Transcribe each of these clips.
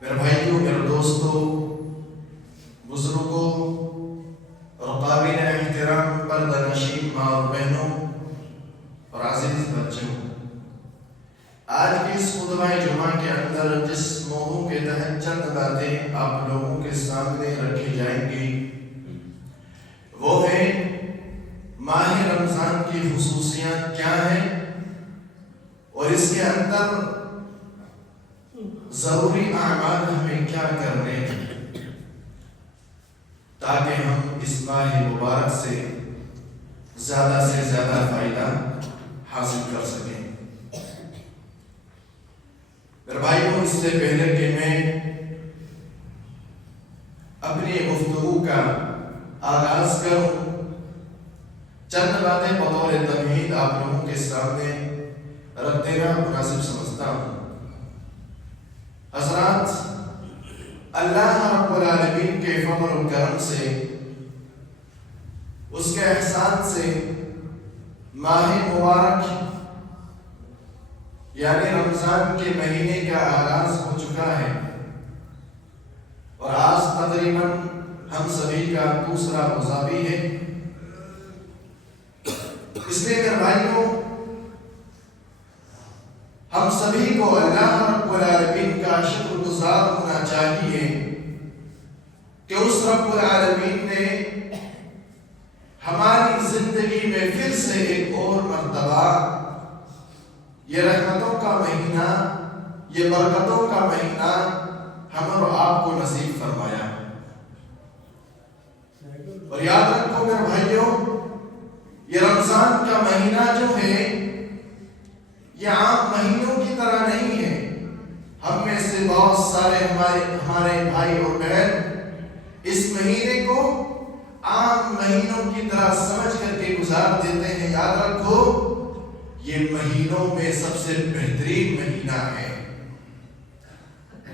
میرے بھائیوں، میرے دوستوں، بزرگوں اور قابل احترام پردہ نشین ماں اور بہنوں اور عزیز بچوں، آج کی اس خطبہ جمعہ کے اندر جس موضوع کے تحت چند باتیں آپ لوگوں کے سامنے رکھی جائیں گی وہ ہے ماہ رمضان کی خصوصیات کیا ہیں اور اس کے اندر ضروری اعمال ہمیں کیا کرنے ہیں تاکہ ہم اس ماہ مبارک سے زیادہ فائدہ حاصل کر سکیں۔ میرے بھائیوں، اس سے پہلے کہ میں اپنی گفتگو کا آغاز کروں، چند باتیں بطور تمہید آپ لوگوں کے سامنے رکھ دینا مناسب سمجھتا ہوں۔ حضرات، اللہ رب العالمین کے فضل و کرم سے، اس کے احسان سے ماہ مبارک یعنی رمضان کے مہینے کا آغاز ہو چکا ہے اور آج تقریباً ہم سبھی کا دوسرا روزہ بھی ہے۔ اس لیے میرے بھائیوں، ہم سبھی کو اللہ رب العالمین کا شکر گزار ہونا چاہیے کہ اس رب العالمین نے ہماری زندگی میں پھر سے ایک اور مرتبہ یہ رحمتوں کا مہینہ، یہ برکتوں کا مہینہ ہم اور آپ کو نصیب فرمایا۔ اور یاد رکھو میرے بھائیوں، یہ رمضان کا مہینہ جو ہے یہ عام مہینوں کی طرح نہیں ہے۔ ہم میں سے بہت سارے ہمارے بھائی اور بہن اس مہینے کو عام مہینوں کی طرح سمجھ کر کے گزار دیتے ہیں۔ یاد رکھو، یہ مہینوں میں سب سے بہترین مہینہ ہے،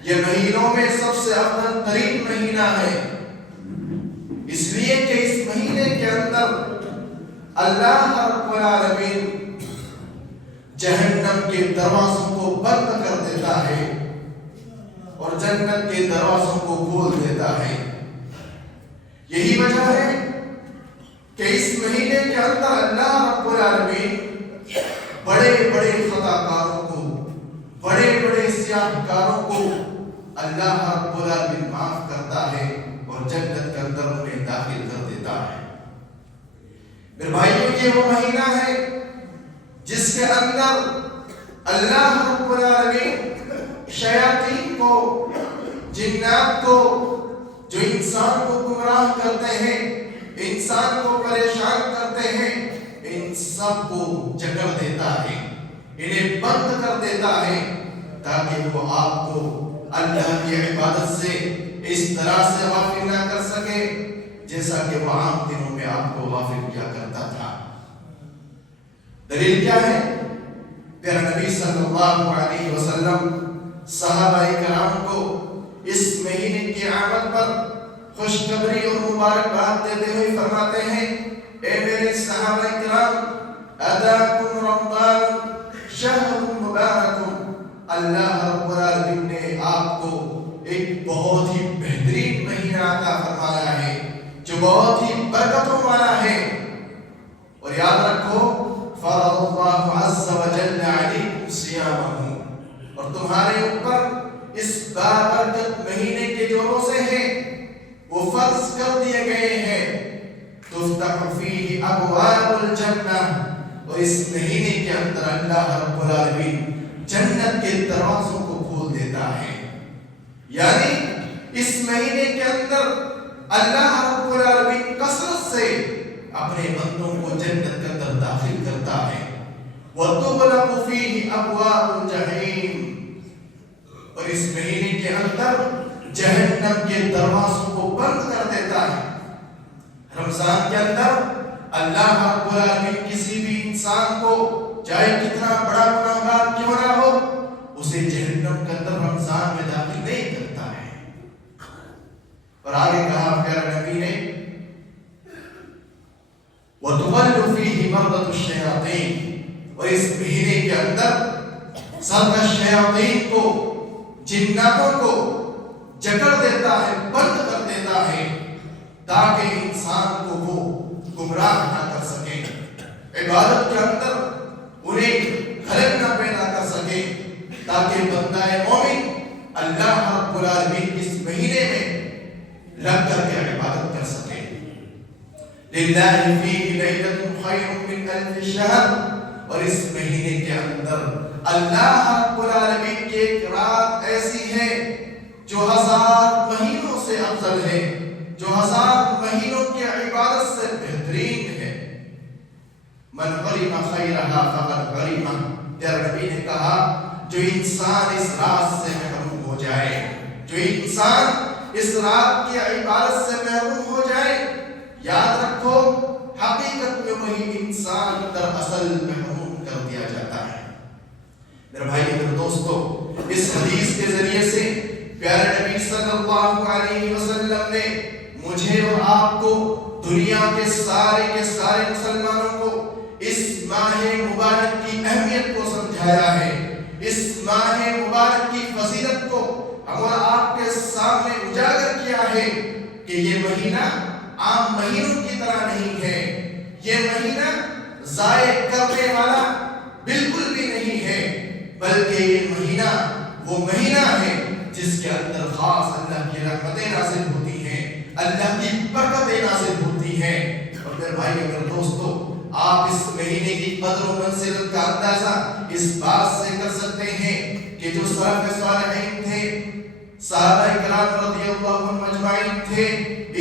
یہ مہینوں میں سب سے افضل ترین مہینہ ہے، اس لیے کہ اس مہینے کے اندر اللہ رب العالمین جہنم کے دروازوں کو بند کر دیتا ہے اور جنت کے دروازوں کو کھول دیتا ہے۔ یہی وجہ ہے کہ اس مہینے کے اندر اللہ رب العالمین بڑے بڑے خطا کاروں کو، بڑے بڑے سیاہ کاروں کو اللہ رب العالمین معاف کرتا ہے اور جنت کے اندر انہیں داخل کر دیتا ہے۔ میرے بھائیوں، یہ وہ مہینہ ہے جس کے اندر اللہ رب العالمین شیاطین کو، جنات کو، جو انسان کو گمراہ کرتے ہیں، انسان کو پریشان کرتے ہیں، ان سب کو جکڑ دیتا ہے، انہیں بند کر دیتا ہے تاکہ وہ آپ کو اللہ کی عبادت سے اس طرح سے غافل نہ کر سکے جیسا کہ وہ عام دنوں میں آپ کو غافل کیا کرتا تھا۔ دلیل کیا ہے؟ پیارے نبی صلی اللہ علیہ وسلم صحابہ کرام کو اس مہینے کی آمد پر خوشخبری اور مبارکباد دیتے ہوئے فرماتے ہیں، اے میرے صحابہ کرام، اتاکم رمضان شہر مبارک، اللہ رب العالمین نے آپ کو ایک بہت ہی بہترین مہینہ عطا فرمایا ہے جو بہت ہی برکتوں والا ہے۔ اور یاد رکھو، فرض اللہ عز وجل علیکم صیامہ، اور تمہارے اوپر اس بابرکت مہینے کے جو روزے ہیں وہ فرض کر دیے گئے ہیں۔ تفتح فیہ ابواب الجنہ، اور اس مہینے کے اندر اللہ رب العالمین جنت کے دروازوں کو کھول دیتا ہے۔ یعنی اس مہینے کے اندر اللہ رب العالمین کثرت سے اپنے بندوں کو جنت کے اندر داخل کرتا ہے۔ وَتُغْلَقُ فِيهِ أَبْوَابُ الْجَحِيمِ، اور اس مہینے کے اندر جہنم کے دروازوں کو بند کر دیتا ہے۔ رمضان کے اندر اللہ رب العالمین کسی بھی انسان کو، چاہے کتنا بڑا گناہگار کیوں نہ ہو، اسے جہنم کے اندر رمضان میں داخل نہیں کرتا ہے۔ اور آگے کہا پیارے نبی نے، وَتُغَلُّ فِيهِ مَرْضَةُ الشَّيَاطِينِ، اور اس مہینے کے اندر سرکش شیاطین کو، جناتوں کو جکڑ دیتا ہے، بند کر دیتا ہے تاکہ انسان کو وہ گمراہ نہ کر سکے، عبادت کے اندر انہیں خلل نہ پیدا کر سکے، تاکہ بندہ مومن اللہ رب العالمین کی اس مہینے میں لگ کر کے عبادت کر سکے۔ للہ فیہ لیلۃ خیر من الف شہر، اور اس مہینے کے اندر اللہ رب العالمین کی ایک رات ایسی ہے جو 1000 مہینوں سے افضل ہے، جو 1000 مہینوں کی عبادت سے بہترین ہے۔ من غرم خیرہا فقد غرمہ، پیارے نبی نے کہا جو انسان اس رات سے محروم ہو جائے، جو انسان اس رات کی عبادت سے محروم ہو جائے، یاد رکھو حقیقت میں وہی انسان دراصل محروم کر دیا جاتا ہے۔ میرے بھائی میرے دوستو، اس حدیث کے ذریعے سے پیارے نبی صلی اللہ علیہ وسلم نے مجھے اور آپ کو، دنیا کے سارے مسلمانوں کو اس ماہ مبارک کی اہمیت کو سمجھایا ہے، اس ماہ مبارک کی فضیلت کو ہم اور آپ کے سامنے اجاگر کیا ہے کہ یہ مہینہ عام مہینوں کی طرح نہیں ہے، یہ مہینہ ضائع کرنے والا بالکل بھی نہیں ہے، بلکہ یہ مہینہ وہ مہینہ ہے جس کے اندر خاص اللہ کی رحمتیں نازل ہوتی ہیں، اللہ کی برکتیں نازل ہوتی ہیں۔ اور میرے بھائی اگر دوستو، آپ اس مہینے کی قدر و منزلت کا اندازہ اس بات سے کر سکتے ہیں کہ جو سلف صالحین تھے، صحابہ کرام رضی اللہ عنہم اجمعین تھے،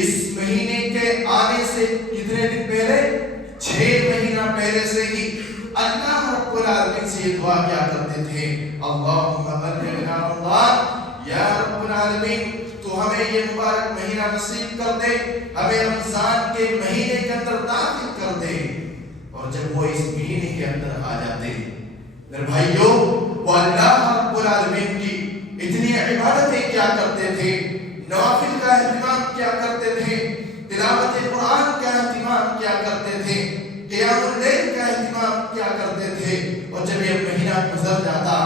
اس مہینے کے آنے سے کتنے دن پہلے، 6 مہینہ پہلے سے ہی اللہ رب العالمین سے یہ دعا کیا کرتے تھے، اللہم بلغنا رمضان، یا رب العالمین تو ہمیں یہ مبارک مہینہ نصیب کر دے، ہمیں رمضان کے مہینے کے اندر داخل کر دے۔ اور جب وہ اس مہینے کے اندر آ جاتے، میرے بھائیوں، وہ اللہ رب العالمین کی اتنی عبادتیں کیا کرتے تھے، نوافل کا اہتمام کیا کرتے تھے، تلاوت قرآن کا اہتمام کیا کرتے تھے، قیام اللیل کا اہتمام کیا کرتے تھے۔ اور جب یہ مہینہ گزر جاتا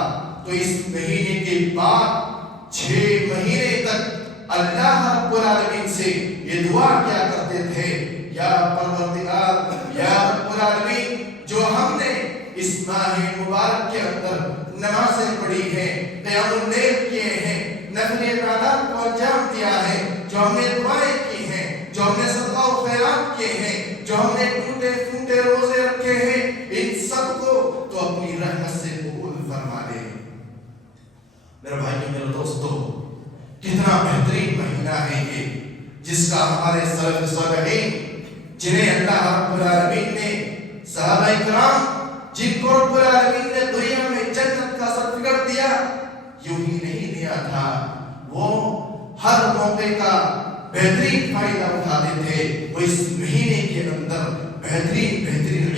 تو اس مہینے کے بعد 6 مہینے تک اللہ رب العالمین سے یہ دعا کیا کرتے تھے، یا پروردگار، یا رب العالمین، جو ہم نے اس ماہ مبارک کے اندر نمازیں پڑھی ہیں، قیام اللیل کیے ہیں، نفل عبادات کو انجام دیا ہے، جو ہم نے دعائیں کی ہیں، جو ہم نے صدقہ و خیرات کیے ہیں، جو ہم نے ٹوٹے پھوٹے روزے رکھے ہیں، ان سب کو تو اپنی رحمت سے قبول فرما لے۔ میرے بھائیوں میرے دوستو، کتنا بہترین مہینہ ہے یہ، جس کا ہمارے سلف صالحین، جنہیں اللہ رب العالمین نے، صحابہ کرام جن کو رب العالمین نے دنیا میں جنت کا سرٹیفکیٹ دیا، یوں ہی نہیں دیا تھا، وہ ہر موقع کا بہترین فائدہ اٹھاتے تھے، وہ اس مہینے کے اندر بہترین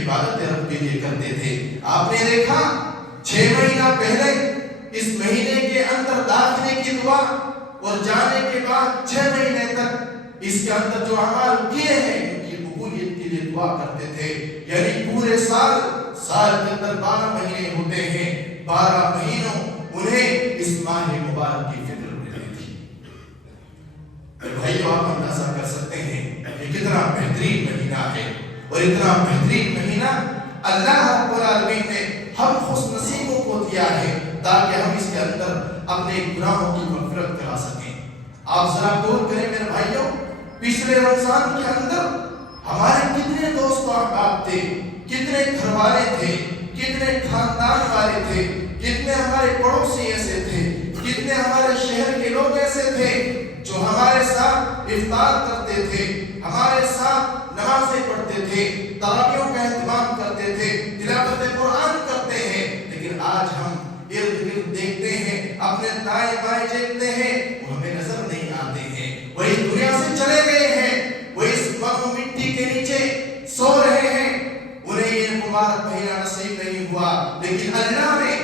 عبادتیں رب کے لیے کرتے تھے۔ آپ نے دیکھا 6 مہینہ پہلے اس مہینے کے اندر داخلے کی دعا، اور جانے کے بعد 6 مہینے تک اس کے اندر جو اعمال کیے ہیں ان کی قبولیت کے لیے دعا کرتے تھے۔ یعنی پورے سال کے اندر 12 مہینے ہوتے ہیں، 12 مہینوں انہیں اس ماہ مبارک کی فکر ملتی تھی۔ بھائیو، آپ اندازہ کر سکتے ہیں کہ کتنا بہترین مہینہ ہے، اور اتنا بہترین مہینہ اللہ رب العالمین نے ہم خوش نصیبوں کو دیا ہے تاکہ ہم اس کے اندر اپنے گناہوں کی مغفرت کرا سکیں۔ آپ ذرا غور کریں میرے بھائیوں، پچھلے رمضان کے اندر ہمارے کتنے دوست و احباب تھے، کتنے گھر والے تھے، کتنے خاندان والے تھے، کتنے ہمارے پڑوسی ایسے تھے، کتنے ہمارے شہر کے لوگ ایسے تھے جو ہمارے ساتھ افطار کرتے تھے، ہمارے ساتھ نمازیں پڑھتے تھے، تراویحوں کا اہتمام کرتے تھے، تلاوت قرآن کرتے ہیں، لیکن آج ہم ارد گرد دیکھتے ہیں، اپنے دائیں بائیں دیکھتے ہیں، وہ ہمیں نظر نہیں آتے ہیں، وہ اس دنیا سے چلے گئے ہیں، وہ اس مٹی کے نیچے سو رہے ہیں، انہیں یہ مبارک مہینہ نصیب نہیں ہوا، لیکن اللہ نے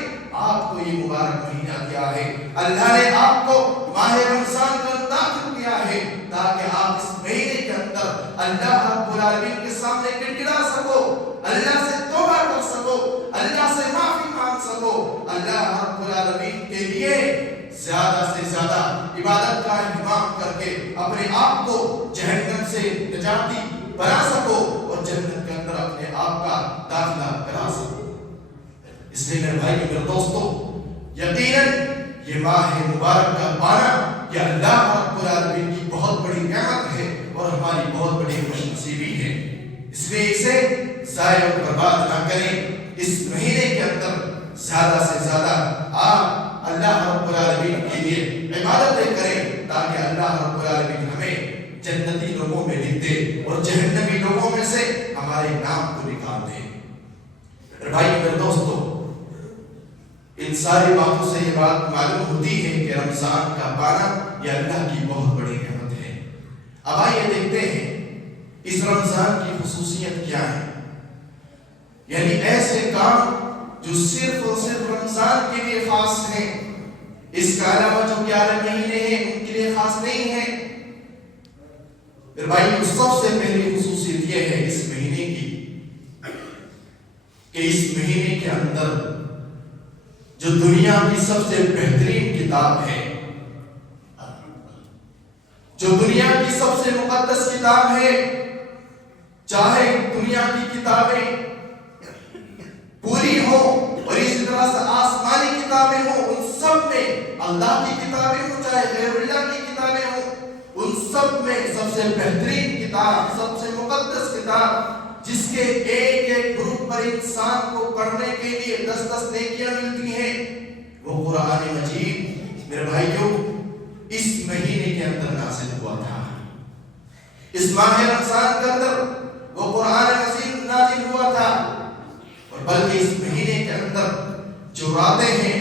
آپ کو یہ مبارک مہینہ دیا ہے، اللہ نے آپ کو ماہ رمضان کا داخل کیا ہے تاکہ آپ اس مہینے کے اندر اللہ رب العالمین کے سامنے گڑگڑا سکو، اللہ سے توبہ کر سکو، اللہ سے معافی مانگ سکو، اللہ رب العالمین کے لیے زیادہ سے زیادہ عبادت کا اپنے آپ کو جہنم سے نجاتی بنا سکو اور جنت کے اندر اپنے آپ کا داخلہ کرا سکو۔ اس لیے میرے بھائی میرے دوستو، یقیناً یہ ماہ مبارک کا پانا یہ اللہ رب العالمین کی بہت بڑی نعمت ہے اور ہماری بہت بڑی خوش نصیبی ہے۔ اس لیے اسے ضائع و برباد نہ کریں۔ اس مہینے کے اندر زیادہ سے زیادہ آپ اللہ رب العالمین کے لیے عبادتیں کریں تاکہ اللہ رب العالمین ہمیں جنتی لوگوں میں لکھ دے اور جہنمی لوگوں میں سے ہمارے نام کو نکال دے۔ میرے بھائی میرے دوستو، ان ساری باتوں سے یہ بات معلوم ہوتی ہے کہ رمضان کا پانا یہ اللہ کی بہت بڑی نعمت ہے۔ اب آئیے دیکھتے ہیں اس رمضان کی خصوصیت کیا ہے، یعنی ایسے کام جو صرف اور صرف رمضان کے لیے خاص ہیں، اس کے علاوہ جو 11 مہینے ہیں ان کے لیے خاص نہیں ہیں۔ پھر بھائی سب سے پہلی خصوصیت یہ ہے اس مہینے کی کہ اس مہینے کے اندر جو دنیا کی سب سے بہترین کتاب ہے، جو دنیا کی سب سے مقدس کتاب ہے، چاہے دنیا کی کتابیں پوری ہو اور اسی طرح سے آسمانی کتابیں ہوں، ان سب میں اللہ کی کتابیں ہوں چاہے غیر اللہ کی کتابیں ہوں، ان سب میں سب سے بہترین کتاب، سب سے مقدس کتاب جس کے ایک ایک گروپ پر انسان کو پڑھنے کے لیے 10 نیکیاں ملتی ہیں، وہ قرآن مجید میرے بھائیوں اس مہینے کے اندر نازل ہوا تھا۔ اس ماہ رمضان کے اندر وہ قرآن مجید نازل ہوا تھا، اور بلکہ اس مہینے کے اندر جو راتیں ہیں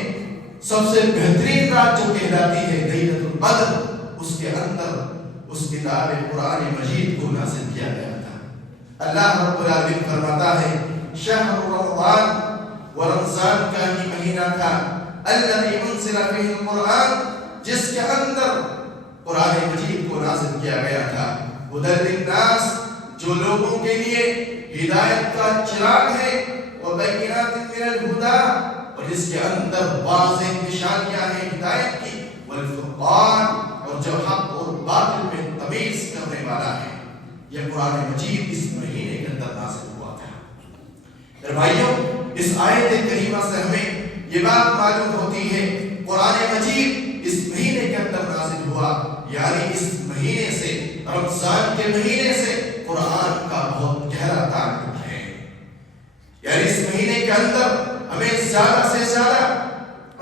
سب سے بہترین رات جو کہلاتی ہے لیلۃ القدر، اس کے اندر اس کتاب قرآن مجید کو نازل کیا گیا تھا۔ اللہ رب العالمین فرماتا ہے شہر رمضان، وہ رمضان کا ہی مہینہ تھا الذی انزل فیہ القرآن، جس کے اندر قرآن مجید کو نازل کیا گیا تھا، ہدی للناس، جو لوگوں کے لیے ہدایت کا چراغ ہے، وبینات من الہدی، اور جس کے اندر واضح نشانیاں ہیں ہدایت کی، والفرقان، اور جو حق اور باطل میں تمیز کرنے والا ہے۔ یہ قرآن مجید اس مہینے کے اندر نازل ہوا تھا۔ میرے بھائیوں، اس آیت کریمہ سے ہمیں یہ بات معلوم ہوتی ہے قرآن مجید اس مہینے کے اندر نازل ہوا، یعنی اس مہینے سے، رمضان کے مہینے سے قرآن کا بہت گہرا تعلق ہے۔ یعنی اس مہینے کے اندر ہمیں زیادہ سے زیادہ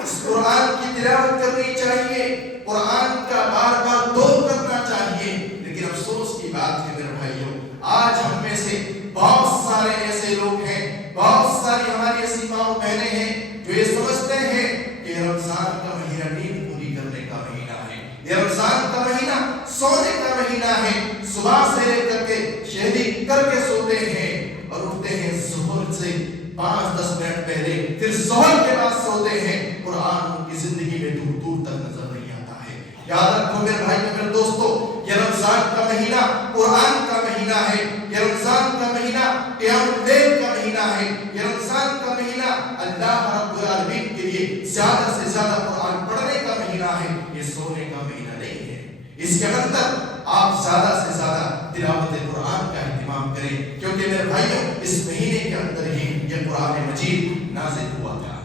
اس قرآن کی تلاوت کرنی چاہیے، قرآن کا بار بار دور کرنا چاہیے۔ لیکن افسوس کی بات ہے میرے بھائیوں، آج ہم میں سے بہت سارے ایسے لوگ ہیں، بہت ساری ہماری ایسی ماں بہنیں ہیں جو یہ سمجھتے ہیں کہ رمضان کا مہینہ نیند پوری کرنے کا مہینہ ہے، یہ رمضان کا مہینہ سونے کا مہینہ ہے، صبح سے لے کر کے شہری کر کے سوتے ہیں اور اٹھتے ہیں ظہر سے 5-10 منٹ پہلے، پھر ظہر کے بعد سوتے ہیں، قرآن ان کی زندگی میں دور دور تک نظر نہیں آتا ہے۔ یاد رکھو میرے بھائی میرے دوستو، یہ رمضان کا مہینہ قرآن کا مہینہ ہے، یہ رمضان کا مہینہ قیام اللیل کا مہینہ ہے، یہ رمضان کا مہینہ اللہ رب العالمین کے لیے زیادہ سے زیادہ قرآن پڑھنے کا مہینہ ہے، یہ سونے کا مہینہ نہیں ہے۔ اس کے اندر آپ زیادہ سے زیادہ تلاوت قرآن کا اہتمام کریں، کیونکہ میرے بھائیوں اس مہینے کے اندر ہی یہ قرآن مجید نازل ہوا تھا۔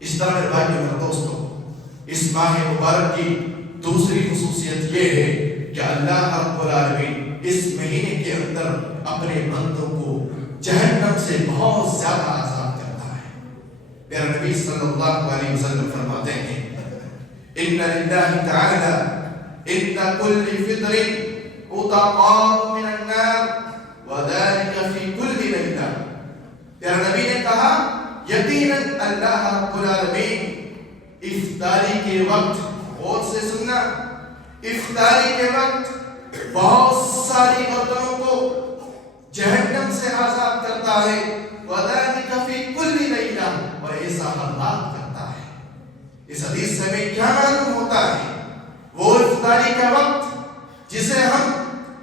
اس طرح میرے بھائیوں میرے دوستوں، اس ماہ مبارک کی دوسری خصوصیت یہ ہے کہ اللہ رب العالمین اس مہینے کے اندر اپنے بندوں کو جہنم سے بہت زیادہ آزاد کرتا ہے۔ پیارے نبی صلی اللہ علیہ وسلم فرماتے ہیں ان للہ تعالی ان كل فطر اتقاء من النار وذلك في كل ليلہ۔ پیارے نبی نے کہا یقیناً اللہ رب العالمین افطاری کے وقت، غور سے سننا، افطاری کے وقت بہت ساری گردنوں کو جہنم سے آزاد کرتا ہے، وذلك في كل ليلہ، اور ایسا ہر رات کرتا ہے۔ اس حدیث سے ہمیں کیا معلوم ہوتا ہے؟ وہ افطاری کا وقت جسے ہم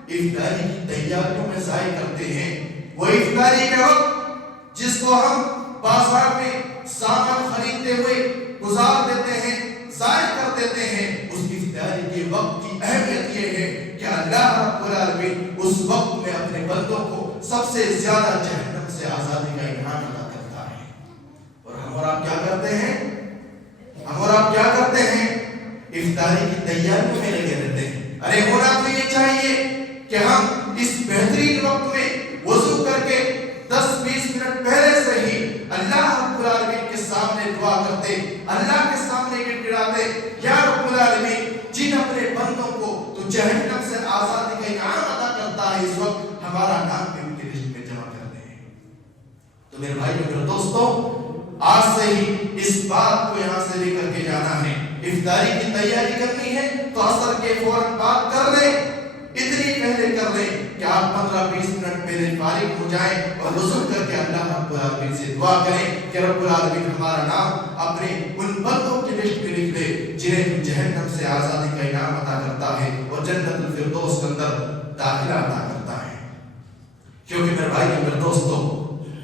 افطاری کی تیاریوں میں ضائع کرتے ہیں، وہ افطاری کا وقت جس کو ہم بازار میں سامان خریدتے ہوئے گزار دیتے ہیں، ضائع کر دیتے ہیں، اس افطاری کے وقت کی اہمیت یہ ہے کہ اللہ رب العالمین اس وقت میں اپنے بندوں کو سب سے زیادہ جہنم سے آزادی کا انعام عطا کرتا ہے۔ اور ہم اور آپ کیا کرتے ہیں؟ ہم اور آپ کیا کرتے ہیں؟ افطاری کی تیاریوں میں لگے رہتے ہیں۔ ارے ہونا تو یہ چاہیے کہ ہم اس بہترین وقت میں وضو کر کے 10-20 منٹ پہلے سے ہی اللہ رب العالمین کے سامنے دعا کرتے، اللہ کے سامنے گڑگڑاتے، یا رب العالمین جن اپنے بندوں کو تو جہنم سے آزادی کا انعام عطا کرتا ہے، اس وقت ہمارا نام بھی ان کی لسٹ میں جمع کر دیں۔ تو میرے بھائیو میرے دوستو، آج سے ہی اس بات کو یہاں سے لے کر کے جانا ہے۔ افطاری کی تیاری کرنی ہے تو عصر کے فوراً بعد کر لیں، اتنی پہلے کر لیں کہ آپ 15-20 منٹ پہلے فارغ ہو جائیں اور وضو کر کے اللہ رب العالمین سے دعا کریں کہ رب العالمین ہمارا نام اپنے ان بندوں کی لسٹ میں لکھ لے جنہیں جہنم سے آزادی کا انعام عطا کرتا ہے اور جنت الفردوس کے اندر داخلہ عطا کرتا ہے۔ کیونکہ میرے بھائی میرے دوستو،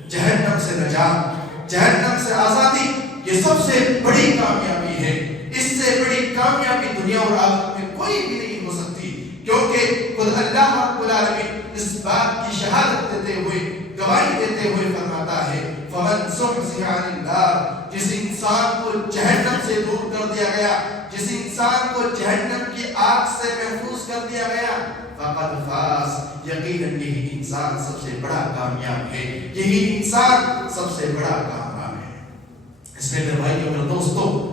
جہنم سے نجات، جہنم سے آزادی، یہ سب سے بڑی کامیابی ہے۔ اس سے بڑی کامیابی دنیا اور آخرت میں کوئی بھی نہیں ہو سکتی، کیونکہ خود اللہ رب العالمین اس بات کی شہادت دیتے ہوئے، گواہی دیتے ہوئے فرماتا ہے فَمَنْ زُحْزِحَ عَنِ النَّارِ، جس انسان کو جہنم سے دور کر دیا گیا، جس انسان کو جہنم کی آگ سے محفوظ کر دیا گیا، فَقَدْ فَازَ، یقیناً یہی انسان سب سے بڑا کامیاب ہے، یہی انسان سب سے بڑا کامیاب ہے۔ اس میں میرے بھائیو میرے دوستو،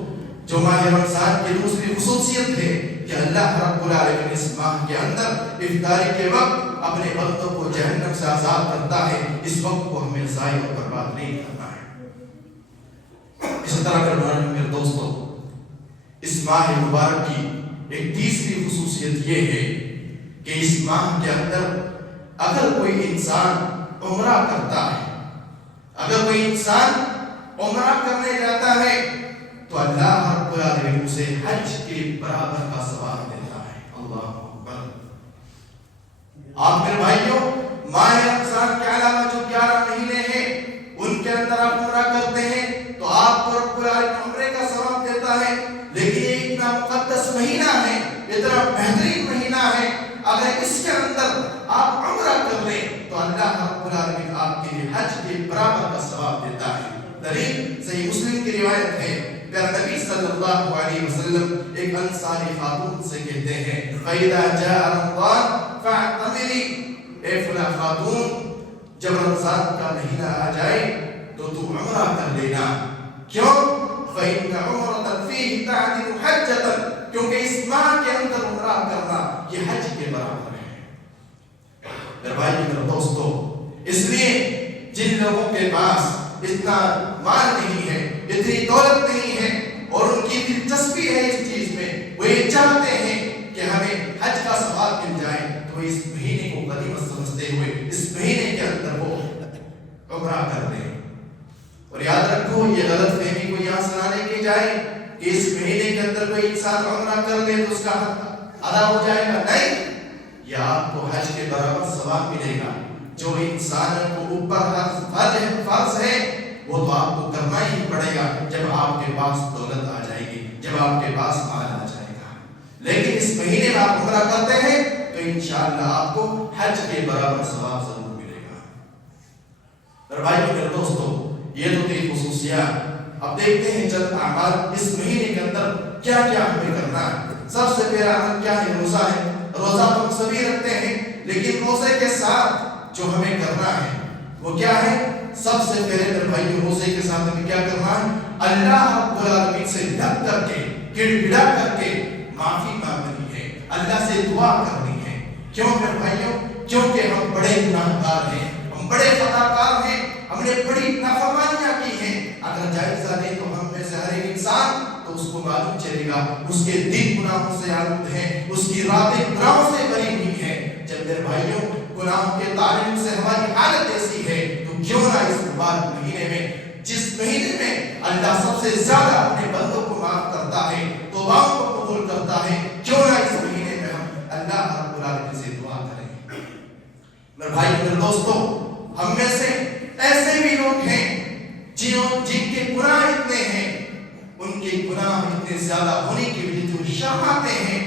جو ماہ رمضان کی دوسری خصوصیت ہے کہ اللہ رب العالمین اس ماہ کے اندر افطاری کے وقت اپنے بندوں کو جہنم سے آزاد کرتا ہے، اس وقت کو ہمیں ضائع اور برباد نہیں کرنا ہے۔ اسی طرح میرے دوستو، اس ماہ مبارک کی ایک تیسری خصوصیت یہ ہے کہ اس ماہ کے اندر اگر کوئی انسان عمرہ کرتا ہے، اگر کوئی انسان عمرہ کرنے جاتا ہے تو اللہ رب العالمین اسے حج کے برابر کا ثواب دیتا ہے۔ اللہ اکبر۔ آپ میرے بھائیوں، ماہ رمضان کے علاوہ جو 11 مہینے ہیں ان کے اندر آپ عمرہ کرتے ہیں تو آپ کو رب العالمین عمرے کا ثواب دیتا ہے، لیکن یہ اتنا مقدس مہینہ ہے، اتنا بہترین مہینہ ہے، اگر اس کے اندر آپ عمرہ کر لیں تو اللہ رب العالمین آپ کے لیے حج کے برابر کا ثواب دیتا ہے۔ دلیل صحیح مسلم کی روایت ہے، پیارے نبی صلی اللہ علیہ وسلم ایک انصاری خاتون سے کہتے ہیں فَإِذَا جَاءَ رَمَضَانُ فَاعْتَمِرِي، اے فلاں خاتون جب رمضان کا مہینہ آ جائے تو تم عمرہ کر لینا۔ کیوں؟ فَإِنَّ عُمْرَةً فِيهِ تَعْدِلُ حَجَّةً، کیونکہ اس ماہ کے اندر عمرہ کرنا یہ حج کے برابر ہے۔ میرے بھائی میرے دوستو، اس لیے جن لوگوں کے پاس اتنا مال نہیں ہے، اتنی دولت نہیں ہے اور ان کی دلچسپی ہے اس چیز میں، وہ یہ چاہتے ہیں کہ ہمیں حج کا ثواب مل جائے، تو اس مہینے کو غنیمت سمجھتے ہوئے اس مہینے کے اندر وہ عمرہ کر لیں۔ اور یاد رکھو، یہ غلط فہمی کو یہاں سے نہ لے کے جائے کہ اس مہینے کے اندر کوئی انسان عمرہ کر لے تو اس کا حق ادا ہو جائے گا، نہیں، یہ آپ کو حج کے برابر ثواب ملے گا۔ جو انسان کو اوپر فرض ہے وہ تو آپ کو کرنا ہی پڑے گا جب آپ کے پاس دولت آ جائے گی، جب آپ کے پاس مال آ جائے گا، لیکن اس مہینے میں آپ عمرہ کرتے ہیں تو انشاءاللہ آپ کو حج کے برابر ثواب ضرور ملے گا۔ میرے بھائیو میرے دوستو، یہ تو تھی خصوصیات۔ اب دیکھتے ہیں چند اعمال اس مہینے کے اندر کیا کیا ہمیں کرنا ہے۔ سب سے پہلا عمل کیا ہے؟ روزہ ہے۔ روزہ تو ہم سبھی رکھتے ہیں، لیکن روزے کے ساتھ جو ہمیں کرنا ہے وہ کیا ہے؟ سب سے پہلے میرے بھائیو، روزے کے ساتھ ہمیں کیا کرنا ہے؟ اللہ رب العالمین سے لگ کر کے، گڑگڑا کر کے معافی مانگنی ہے، اللہ سے دعا کرنی ہے۔ کیوں میرے بھائیو؟ کیونکہ ہم بڑے گناہگار ہیں، ہم بڑے خطاکار ہیں، ہم نے بڑی نافرمانیاں کی ہیں۔ اگر جائزہ لیں تو ہم میں سے ہر ایک انسان تو اس کو معلوم چلے گا اس کے دل گناہوں سے آلود ہیں، اس کی راتیں گناہوں سے بھری ہوئی ہیں۔ جب میرے بھائیوں گناہوں کے تعلق سے ہماری حالت ایسی ہے تو کیوں نہ اس مبارک مہینے میں، جس مہینے میں اللہ سب سے زیادہ اپنے بندوں کو معاف کرتا ہے، توباؤں کو قبول کرتا ہے، کیوں نہ اس مہینے میں ہم اللہ رب العالمین سے دعا کریں۔ میرے بھائی میرے دوستو، ہم میں سے ایسے بھی لوگ ہیں جن کے گناہ اتنے ہیں، ان کے گناہ اتنے زیادہ ہونے کی وجہ سے وہ شرماتے ہیں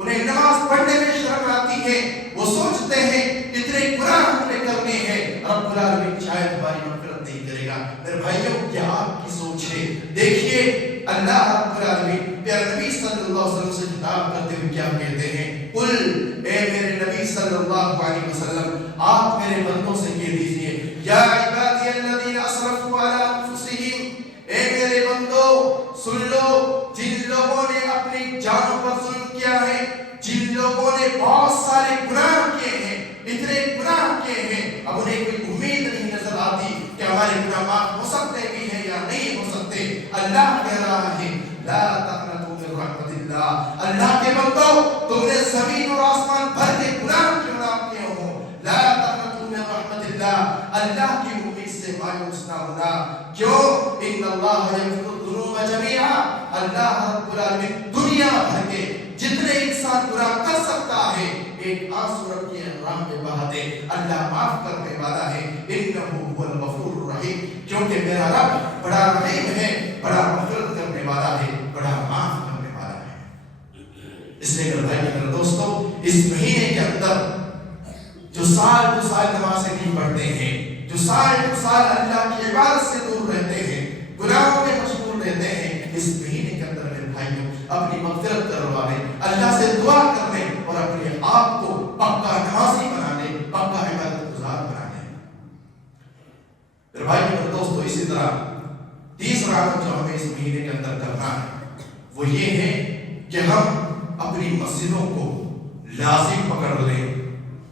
انہیں نماز پڑھنے میں شرم آتی ہے، وہ سوچتے ہیں اتنے گناہ ہم نے کرنے ہیں، رب العالمین شاید ہماری مغفرت نہیں کرے گا۔ میرے بھائیوں کیا آپ کی سوچ ہے؟ دیکھیے اللہ رب العالمین پیارے نبی صلی اللہ علیہ وسلم سے خطاب کرتے ہوئے کیا کہتے ہیں؟ قل، اے میرے نبی صلی اللہ علیہ وسلم آپ میرے بندوں سے کہہ دیجئے، یا عبادی الذین اسرفوا علی انفسہم، اے میرے بندو سن لو، جن لوگوں نے اپنی جانوں پر ظلم کیا ہے، جن لوگوں نے بہت سارے گناہ کیے ہیں، اتنے گناہ کیے ہیں، اب انہیں کوئی امید نہیں نظر آتی کہ ہمارے گناہ معاف ہو سکتے بھی ہیں یا نہیں ہو سکتے۔ اللہ کہہ رہا ہے لا تقنطوا من رحمت اللہ، اللہ کے بندو تم نے زمین اور آسمان بھر کے گناہ کیوں نہ کیے ہوں، لا تقنطوا من رحمت اللہ، اللہ کی امید سے مایوس نہ ہونا۔ کیوں؟ ان اللہ یغفر الذنوب جميعا، اللہ رب العالمین دنیا بھر کے جتنے انسان گناہ کر سکتا ہے ایک آنسو رب کی راہ میں بہا دے، اللہ معاف کرنے والا ہے۔ انہ هو الغفور الرحیم، کیونکہ میرا رب بڑا رحیم ہے، بڑا مغفرت کرنے والا ہے، بڑا معاف کرنے والا ہے۔ اس لیے میرے بھائی میرے دوستو، اس مہینے کے اندر جو سال نمازیں نہیں پڑھتے ہیں، جو سال اللہ کی عبادت سے دور رہتے ہیں، گناہوں میں مشغول رہتے ہیں، اس مہینے کے اندر میرے بھائیوں اپنی مغفرت کروانے، اللہ سے دعا کرنے اور اپنے آپ کو پکا نمازی بنانے، پکا عبادت گزار بنانے۔ میرے بھائی میرے دوستو، اسی طرح تیسرا عمل جو ہمیں اس مہینے کے اندر کرنا ہے وہ یہ ہے کہ ہم اپنی مسجدوں کو لازم پکڑ لیں،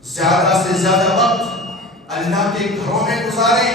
زیادہ سے زیادہ وقت اللہ کے گھروں میں گزاریں،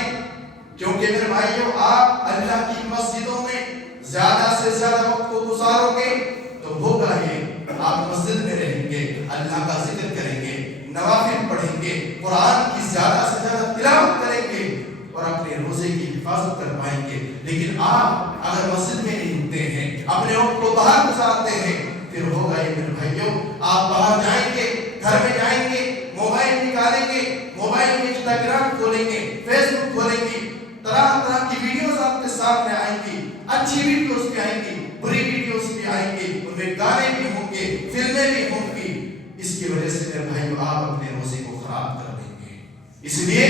کیونکہ میرے بھائیوں آپ اللہ کی مسجدوں میں زیادہ سے زیادہ وقت کو گزارو گے تو ہوگا یہ آپ مسجد میں رہیں گے، اللہ کا ذکر کریں گے، نوافل پڑھیں گے، قرآن کی زیادہ سے زیادہ تلاوت کریں گے اور اپنے روزے کی حفاظت کر پائیں گے۔ لیکن آپ اگر مسجد میں نہیں ہوتے ہیں، اپنے وقت کو باہر گزارتے ہیں، پھر ہوگا یہ میرے بھائیوں آپ باہر جائیں گے، گھر میں جائیں گے، موبائل نکالیں گے، موبائل میں انسٹاگرام کھولیں گے، فیس بک کھولیں گے، طرح طرح کی ویڈیوز آپ کے سامنے آئیں گی، اچھی ویڈیوز بھی آئیں گی، بری ویڈیوز بھی آئیں گی، ان میں گانے بھی ہوں گے، فلمیں بھی ہوں گی۔ اس کی وجہ سے میرے بھائیوں آپ اپنے روزے کو خراب کر دیں گے۔ اس لیے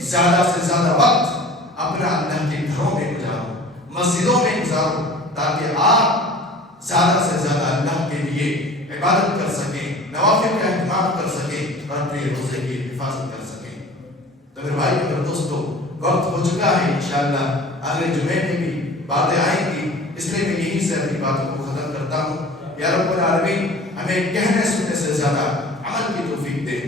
زیادہ سے زیادہ وقت اپنا اللہ کے گھروں میں گزارو، مسجدوں میں گزارو، تاکہ آپ زیادہ سے زیادہ اللہ کے لیے عبادت کر سکیں، نوافل کا اہتمام کر سکیں اور اپنے روزے کی حفاظت کر سکیں۔ تو میرے بھائی میرے دوستو، وقت ہو چکا ہے، انشاءاللہ اگلے جمعے میں بھی باتیں آئیں گی، اس لیے میں یہیں سے اپنی باتوں کو ختم کرتا ہوں۔ یا رب العالمین ہمیں کہنے سننے سے زیادہ عمل کی توفیق دے۔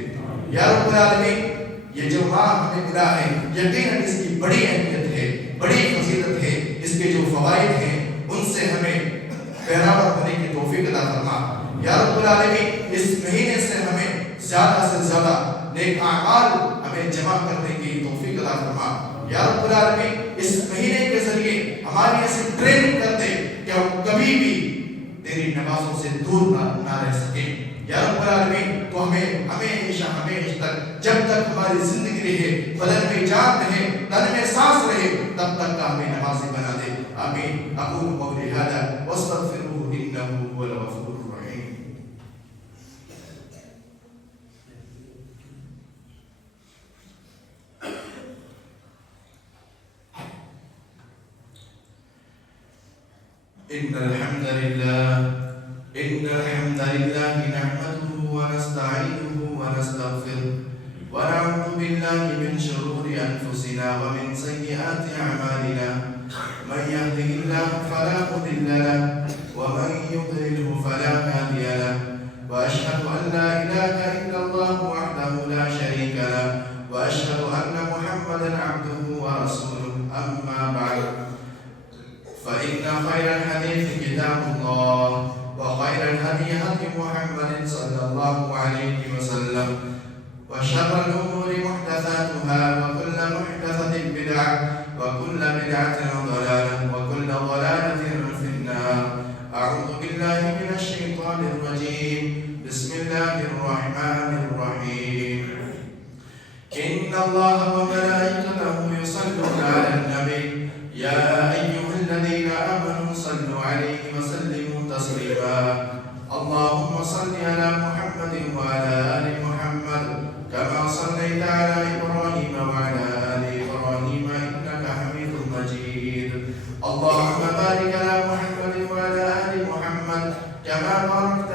یا رب العالمین یہ جو ماہ ہمیں ملا ہے یقیناً اس کی بڑی اہمیت ہے، بڑی فضیلت ہے، اس کے جو فوائد ہیں ان سے ہمیں بہراور ہونے کی توفیق عطا فرما۔ یا رب العالمین اس مہینے سے ہمیں زیادہ سے زیادہ نیک اعمال ہمیں جمع کرنے کی توفیق عطا فرما۔ یا رب العالمین اس مہینے کے ذریعے ہماری ایسی ٹریننگ کر دے کہ ہم کبھی بھی تیری نمازوں سے دور نہ رہ سکیں۔ یا رب العالمین تو ہمیں ہمیشہ تک جب تک ہماری زندگی رہے، بدن میں جان رہے، تن میں سانس رہے، تب تک کا ہمیں نمازی بنا دے۔ آمین۔ اقول قولی ھذا واستغفروہ انہ هو الغفور الرحیم۔ إن الحمد لله نحمده ونستعينه ونستغفره ونعوذ بالله من شرور أنفسنا ومن سيئات أعمالنا، من يهده الله فلا مضل له ومن يضلله فلا هادي له، وأشهد أن لا إله إلا الله وحده لا شريك له، وأشهد أن محمدا عبده ورسوله، أما بعد، فإن خير الحديث كتاب الله، وخير الهدي هدي محمد صلى الله عليه وسلم، وشر الأمور محدثاتها، وكل محدثة بدعة، وكل بدعة ضلالة، وكل ضلالة في النار۔ أعوذ بالله من الشيطان الرجيم، بسم الله الرحمن الرحيم۔ إن الله وملائكته يصلون على النبي، يا أيها الذين آمنوا صلوا عليه وسلموا تسليما۔ اللهم صل على محمد وعلى آل محمد كما صليت على إبراهيم وعلى آل إبراهيم إنك حميد مجيد اللهم بارك على محمد وعلى آل محمد كما باركت